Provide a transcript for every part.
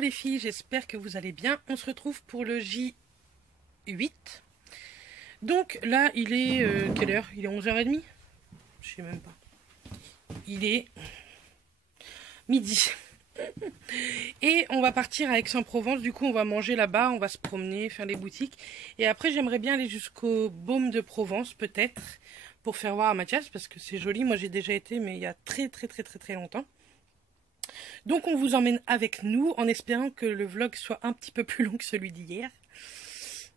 les filles, j'espère que vous allez bien. On se retrouve pour le J8. Donc là, il est... quelle heure? Il est 11h30? Je sais même pas. Il est midi. Et on va partir à Aix-en-Provence. Du coup, on va manger là-bas, on va se promener, faire les boutiques. Et après, j'aimerais bien aller jusqu'au Baume de Provence, peut-être, pour faire voir à Mathias, parce que c'est joli. Moi, j'ai déjà été, mais il y a très longtemps. Donc, on vous emmène avec nous, en espérant que le vlog soit un petit peu plus long que celui d'hier.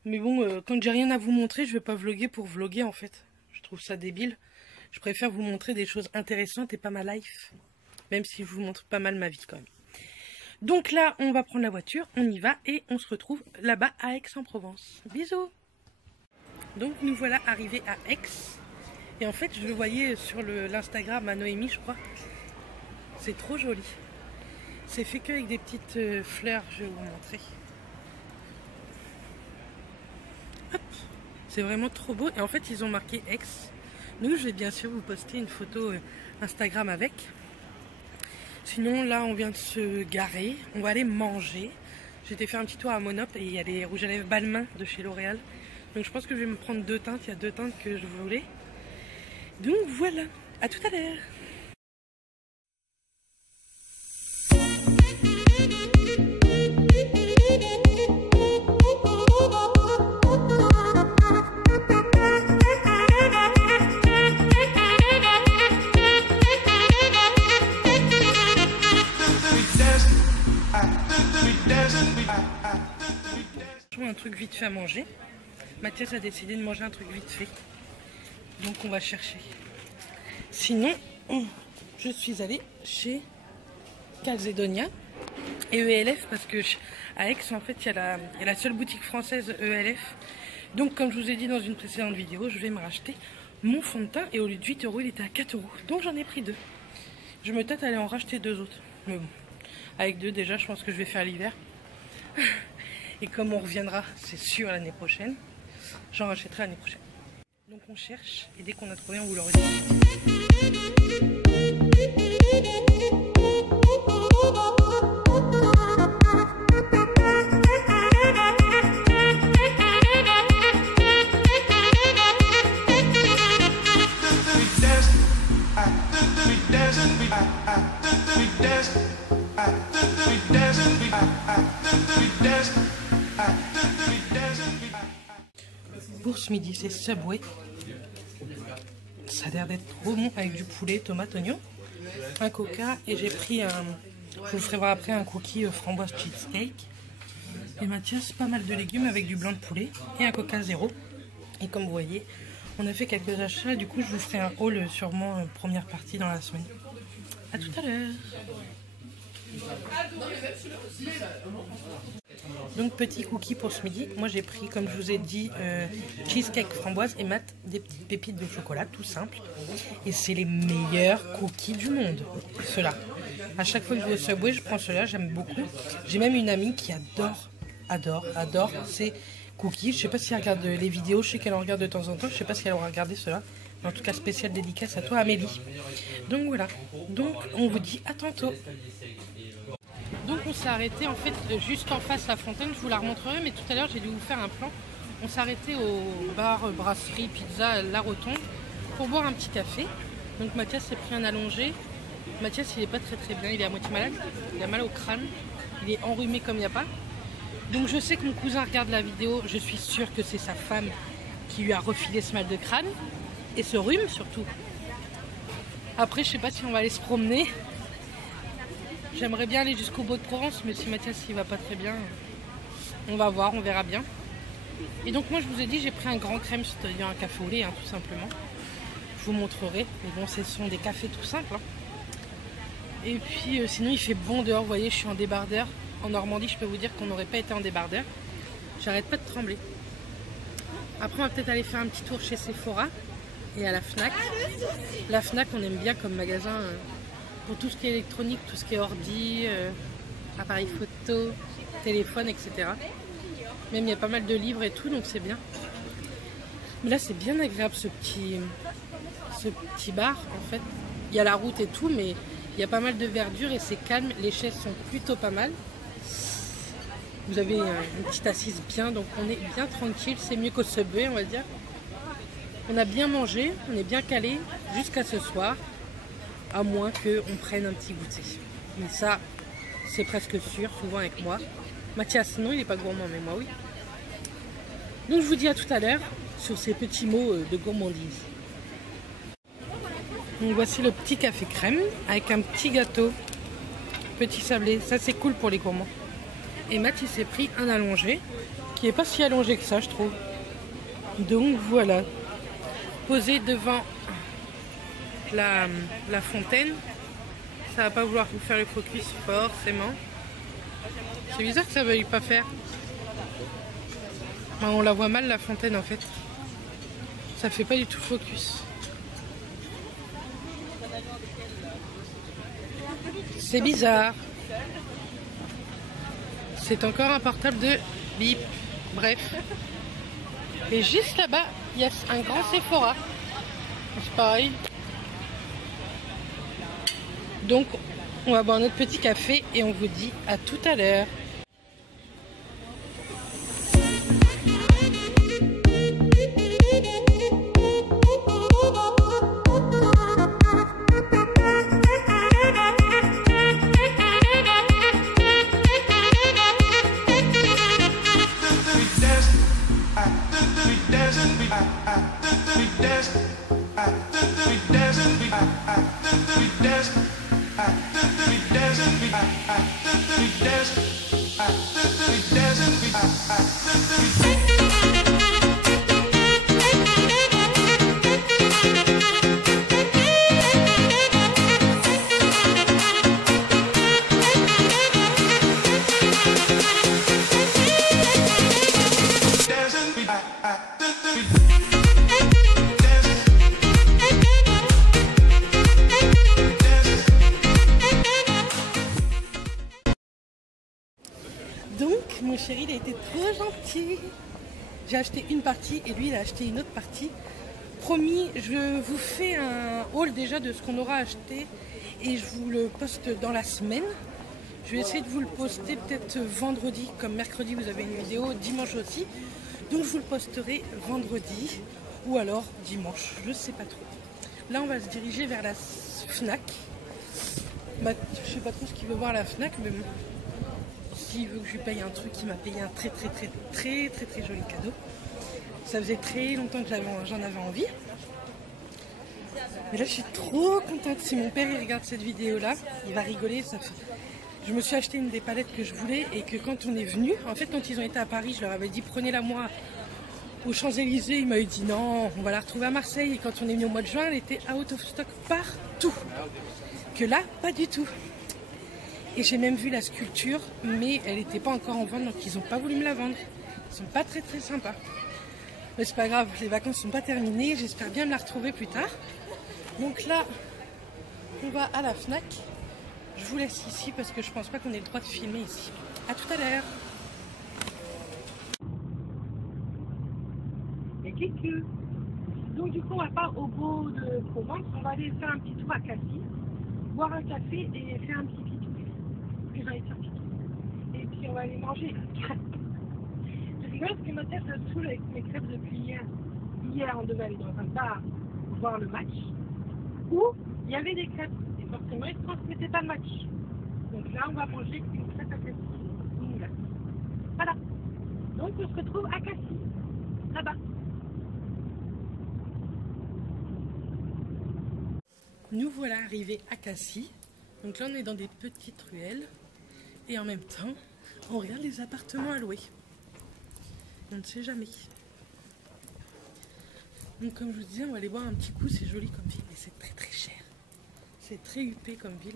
Mais bon, quand j'ai rien à vous montrer, je vais pas vloguer pour vloguer, en fait. Je trouve ça débile. Je préfère vous montrer des choses intéressantes et pas ma life. Même si je vous montre pas mal ma vie, quand même. Donc là, on va prendre la voiture, on y va et on se retrouve là-bas à Aix-en-Provence. Bisous! Donc nous voilà arrivés à Aix. Et en fait, je le voyais sur l'Instagram à Noémie, je crois. C'est trop joli. C'est fait qu'avec des petites fleurs, je vais vous montrer. Hop. C'est vraiment trop beau. Et en fait, ils ont marqué Aix. Nous, je vais bien sûr vous poster une photo Instagram avec. Sinon, là, on vient de se garer. On va aller manger. J'ai été faire un petit tour à Monop et il y a les rouges à lèvres Balmain de chez L'Oréal. Donc, je pense que je vais me prendre 2 teintes. Il y a 2 teintes que je voulais. Donc, voilà. À tout à l'heure. Un truc vite fait à manger. Mathias a décidé de manger un truc vite fait. Donc on va chercher. Sinon, je suis allée chez Calzedonia et ELF parce que à Aix, en fait, il y a la seule boutique française ELF. Donc comme je vous ai dit dans une précédente vidéo, je vais me racheter mon fond de teint et au lieu de 8 €, il était à 4 €. Donc j'en ai pris 2. Je me tâte à aller en racheter 2 autres. Mais bon, avec 2 déjà, je pense que je vais faire l'hiver. Et comme on reviendra, c'est sûr, l'année prochaine, j'en rachèterai l'année prochaine. Donc on cherche, et dès qu'on a trouvé, on vous le redit. Pour ce midi, c'est Subway. Ça a l'air d'être trop bon avec du poulet, tomate, oignon. Un coca et j'ai pris je vous ferai voir après un cookie framboise cheesecake. Et Mathias, pas mal de légumes avec du blanc de poulet et un coca 0. Et comme vous voyez, on a fait quelques achats. Du coup, je vous ferai un haul sûrement première partie dans la semaine. A tout à l'heure. Donc petit cookie pour ce midi. Moi j'ai pris, comme je vous ai dit, cheesecake framboise et Matt des petites pépites de chocolat, tout simple. Et c'est les meilleurs cookies du monde, ceux-là. À chaque fois que je vais au Subway, je prends ceux-là, j'aime beaucoup. J'ai même une amie qui adore ces cookies. Je sais pas si elle regarde les vidéos, je sais qu'elle en regarde de temps en temps. Je sais pas si elle aura regardé ceux-là. En tout cas, spécial dédicace à toi, Amélie. Donc voilà. Donc on vous dit à tantôt. Donc on s'est arrêté en fait juste en face la fontaine, je vous la remontrerai, mais tout à l'heure j'ai dû vous faire un plan. On s'est arrêté au bar, brasserie, pizza, La Rotonde pour boire un petit café. Donc Mathias s'est pris un allongé. Mathias il est pas très bien, il est à moitié malade, il a mal au crâne, il est enrhumé comme il n'y a pas. Donc je sais que mon cousin regarde la vidéo, je suis sûre que c'est sa femme qui lui a refilé ce mal de crâne et ce rhume surtout. Après je sais pas si on va aller se promener. J'aimerais bien aller jusqu'au Baume de Provence, mais si Mathias il va pas très bien, on va voir, on verra bien. Et donc moi je vous ai dit, j'ai pris un grand crème, c'est-à-dire un café au lait, hein, tout simplement. Je vous montrerai, mais bon, ce sont des cafés tout simples. Hein. Et puis sinon il fait bon dehors, vous voyez, je suis en débardeur. En Normandie, je peux vous dire qu'on n'aurait pas été en débardeur. J'arrête pas de trembler. Après on va peut-être aller faire un petit tour chez Sephora et à la Fnac. La Fnac, on aime bien comme magasin. Pour tout ce qui est électronique, tout ce qui est ordi, appareil photo, téléphone, etc. Même il y a pas mal de livres et tout, donc c'est bien. Mais là c'est bien agréable ce petit bar en fait. Il y a la route et tout, mais il y a pas mal de verdure et c'est calme. Les chaises sont plutôt pas mal. Vous avez une petite assise bien, donc on est bien tranquille. C'est mieux qu'au Subway, on va dire. On a bien mangé, on est bien calé jusqu'à ce soir. À moins qu'on prenne un petit goûter. Mais ça, c'est presque sûr, souvent avec moi. Mathias, non, il n'est pas gourmand, mais moi, oui. Donc je vous dis à tout à l'heure sur ces petits mots de gourmandise. Donc voici le petit café crème avec un petit gâteau, petit sablé. Ça c'est cool pour les gourmands. Et Math il s'est pris un allongé qui n'est pas si allongé que ça je trouve. Donc voilà, posé devant la fontaine. Ça va pas vouloir vous faire le focus forcément. C'est bizarre que ça veuille pas faire. On la voit mal la fontaine en fait. Ça fait pas du tout focus. C'est bizarre. C'est encore un portable de bip. Bref. Et juste là-bas, il y a un grand Sephora. C'est pareil. Donc, on va boire notre petit café et on vous dit à tout à l'heure. Donc, mon chéri, il a été trop gentil. J'ai acheté une partie et lui, il a acheté une autre partie. Promis, je vous fais un haul déjà de ce qu'on aura acheté et je vous le poste dans la semaine. Je vais essayer de vous le poster peut-être vendredi, comme mercredi vous avez une vidéo, dimanche aussi. Donc je vous le posterai vendredi ou alors dimanche, je sais pas trop. Là, on va se diriger vers la Fnac. Bah, je sais pas trop ce qu'il veut voir à la Fnac, mais bon. S'il veut que je lui paye un truc, il m'a payé un très joli cadeau. Ça faisait très longtemps que j'en avais envie. Mais là je suis trop contente. Si mon père il regarde cette vidéo là, il va rigoler. Je me suis acheté une des palettes que je voulais et que quand on est venu, en fait quand ils ont été à Paris, je leur avais dit prenez-la moi aux Champs-Élysées. Il m'avait dit non, on va la retrouver à Marseille. Et quand on est venu au mois de juin, elle était out of stock partout. Que là, pas du tout. Et j'ai même vu la sculpture, mais elle n'était pas encore en vente, donc ils n'ont pas voulu me la vendre. Ils sont pas très sympas. Mais c'est pas grave, les vacances sont pas terminées, j'espère bien me la retrouver plus tard. Donc là, on va à la Fnac. Je vous laisse ici parce que je pense pas qu'on ait le droit de filmer ici. A tout à l'heure. Et Kiku. Donc du coup, on va pas au Beau de Provence, on va aller faire un petit tour à Cassis, boire un café et faire un petit pitou. J'en ai sorti. Et puis on va aller manger une crêpe. Je rigole parce que ma tête se saoule avec mes crêpes depuis hier. Hier on devait aller dans un bar voir le match où il y avait des crêpes et forcément ils ne transmettaient pas le match. Donc là on va manger une crêpe à Cassis. Voilà. Donc on se retrouve à Cassis, là-bas. Nous voilà arrivés à Cassis. Donc là on est dans des petites ruelles. Et en même temps, on regarde les appartements à louer. On ne sait jamais. Donc comme je vous disais, on va aller boire un petit coup. C'est joli comme ville, mais c'est très cher. C'est très huppé comme ville.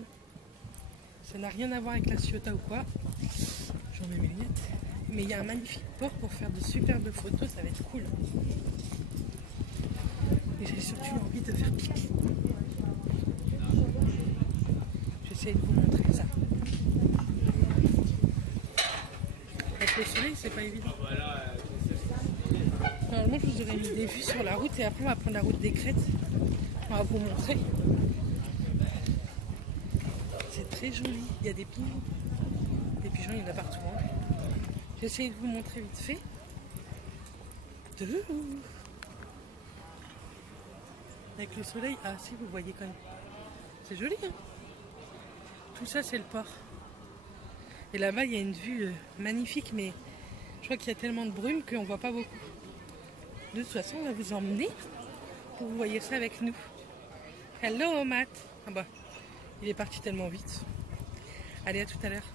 Ça n'a rien à voir avec la Ciotat ou quoi. J'en mets mes lunettes. Mais il y a un magnifique port pour faire de superbes photos. Ça va être cool. Et j'ai surtout envie de faire pipi. J'essaie de vous montrer ça. Avec le soleil, c'est pas évident. Normalement, je vous aurais mis des vues sur la route et après, on va prendre la route des Crêtes. On va vous montrer. C'est très joli. Il y a des pigeons. Des pigeons, il y en a partout. J'essaie de vous montrer vite fait. Avec le soleil, ah si vous voyez quand même. C'est joli hein. Tout ça c'est le port. Et là-bas il y a une vue magnifique, mais je crois qu'il y a tellement de brume qu'on voit pas beaucoup. De toute façon on va vous emmener pour que vous voyez ça avec nous. Hello Matt. Ah bah il est parti tellement vite. Allez, à tout à l'heure.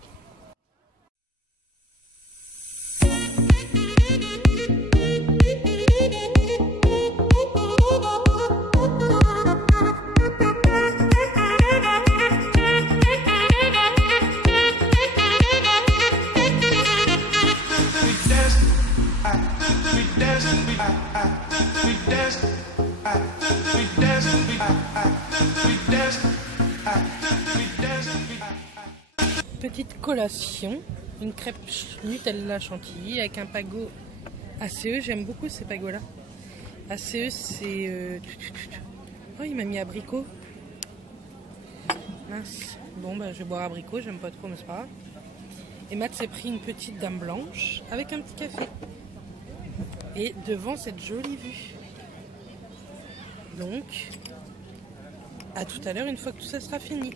Petite collation, une crêpe Nutella chantilly avec un pago ACE. J'aime beaucoup ces pagos là. ACE c'est... Oh il m'a mis abricot. Mince. Bon bah je vais boire abricot, j'aime pas trop mais c'est pas grave. Et Matt s'est pris une petite dame blanche avec un petit café. Et devant cette jolie vue. Donc, à tout à l'heure une fois que tout ça sera fini.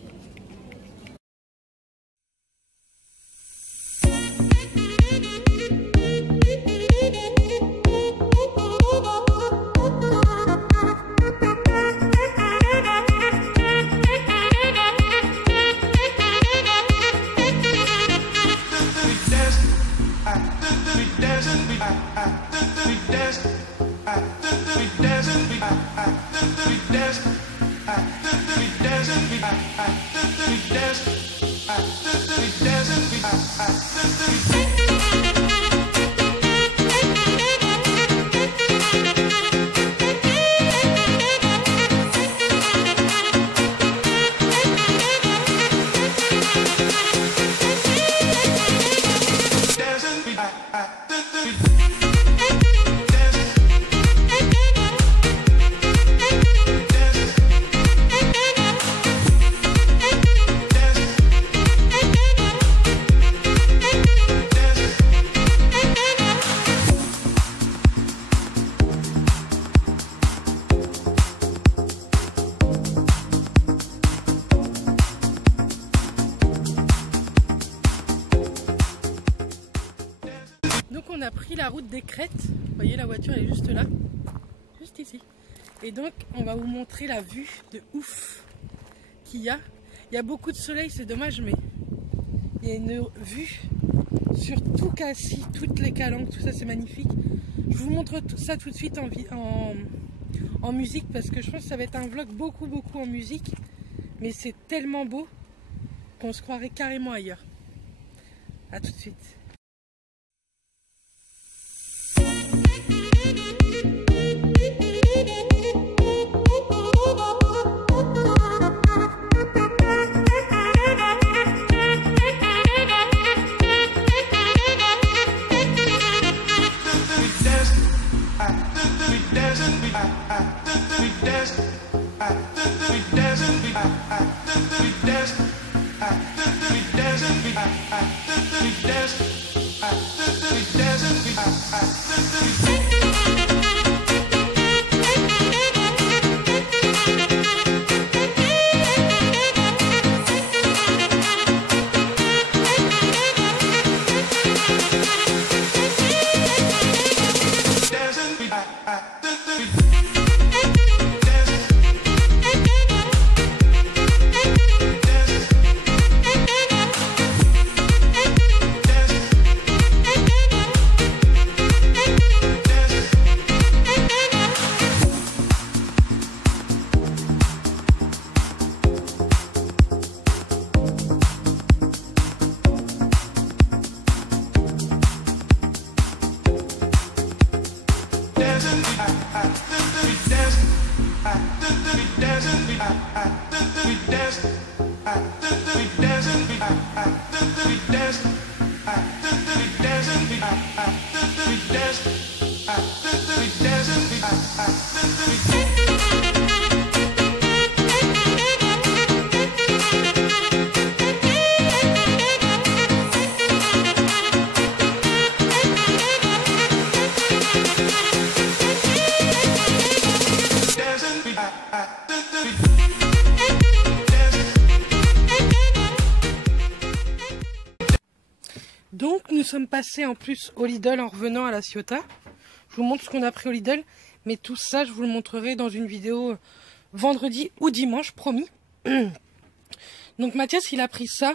On a pris la route des crêtes. Vous voyez la voiture elle est juste là, juste ici. Et donc on va vous montrer la vue de ouf qu'il y a. Il y a beaucoup de soleil, c'est dommage, mais il y a une vue sur tout Cassis, toutes les calanques, tout ça c'est magnifique. Je vous montre tout ça tout de suite en musique parce que je pense que ça va être un vlog beaucoup en musique. Mais c'est tellement beau qu'on se croirait carrément ailleurs. A tout de suite. sommes passés en plus au Lidl en revenant à la Ciotat. Je vous montre ce qu'on a pris au Lidl. Mais tout ça, je vous le montrerai dans une vidéo vendredi ou dimanche, promis. Donc Mathias, il a pris ça.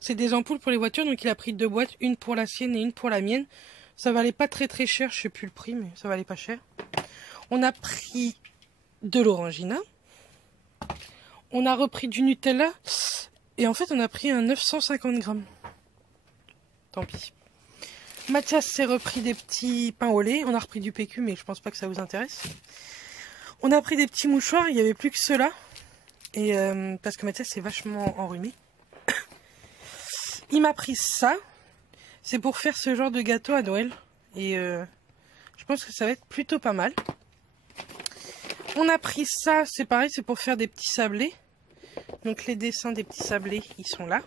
C'est des ampoules pour les voitures. Donc il a pris 2 boîtes. Une pour la sienne et une pour la mienne. Ça valait pas très très cher. Je sais plus le prix, mais ça valait pas cher. On a pris de l'orangina. On a repris du Nutella. Et en fait, on a pris un 950 grammes. Tant pis. Mathias s'est repris des petits pains au lait. On a repris du PQ, mais je pense pas que ça vous intéresse. On a pris des petits mouchoirs. Il n'y avait plus que ceux-là. Et parce que Mathias est vachement enrhumé. Il m'a pris ça. C'est pour faire ce genre de gâteau à Noël. Et je pense que ça va être plutôt pas mal. On a pris ça. C'est pareil, c'est pour faire des petits sablés. Donc les dessins des petits sablés, ils sont là.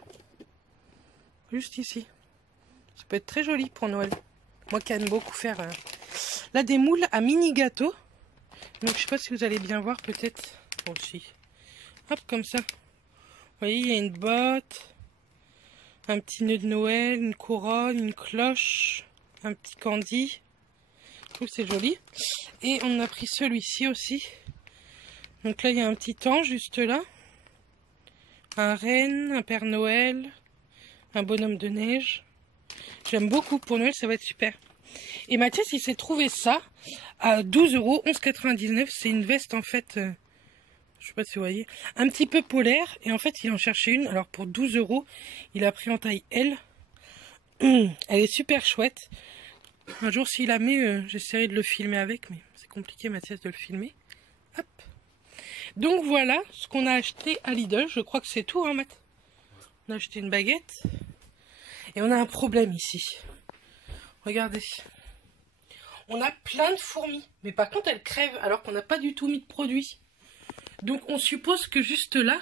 Juste ici. Ça peut être très joli pour Noël. Moi qui aime beaucoup faire là des moules à mini gâteaux. Donc je sais pas si vous allez bien voir peut-être. Bon si. Hop comme ça. Vous voyez il y a une botte. Un petit nœud de Noël. Une couronne. Une cloche. Un petit candy. Je trouve que c'est joli. Et on a pris celui-ci aussi. Donc là il y a un petit ange juste là. Un renne. Un Père Noël. Un bonhomme de neige. J'aime beaucoup pour Noël, ça va être super. Et Mathias, il s'est trouvé ça à 12 €, 11,99 €. C'est une veste en fait, je sais pas si vous voyez, un petit peu polaire. Et en fait, il en cherchait une. Alors pour 12 €, il a pris en taille L. Elle est super chouette. Un jour, s'il la met, j'essaierai de le filmer avec. Mais c'est compliqué, Mathias, de le filmer. Hop. Donc voilà ce qu'on a acheté à Lidl. Je crois que c'est tout, hein, Matt. On a acheté une baguette. Et on a un problème ici. Regardez. On a plein de fourmis. Mais par contre, elles crèvent alors qu'on n'a pas du tout mis de produit. Donc on suppose que juste là,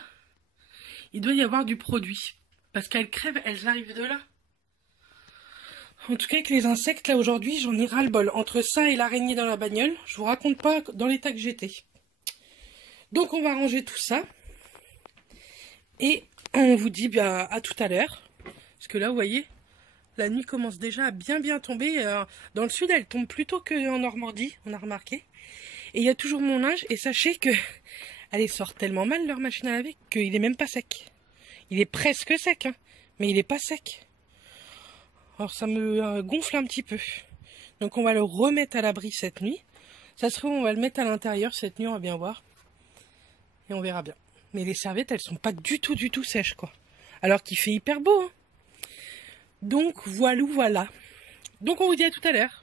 il doit y avoir du produit. Parce qu'elles crèvent, elles arrivent de là. En tout cas, avec les insectes, là aujourd'hui, j'en ai ras-le-bol. Entre ça et l'araignée dans la bagnole, je vous raconte pas dans l'état que j'étais. Donc on va ranger tout ça. Et on vous dit bah, à tout à l'heure. Parce que là, vous voyez, la nuit commence déjà à bien tomber. Dans le sud, elle tombe plus tôt qu'en Normandie, on a remarqué. Et il y a toujours mon linge. Et sachez que elle sort tellement mal, leur machine à laver, qu'il est même pas sec. Il est presque sec, hein, mais il est pas sec. Alors ça me gonfle un petit peu. Donc on va le remettre à l'abri cette nuit. Ça se trouve, on va le mettre à l'intérieur cette nuit, on va bien voir. Et on verra bien. Mais les serviettes, elles sont pas du tout sèches, quoi. Alors qu'il fait hyper beau, hein. Donc voilà. Donc on vous dit à tout à l'heure.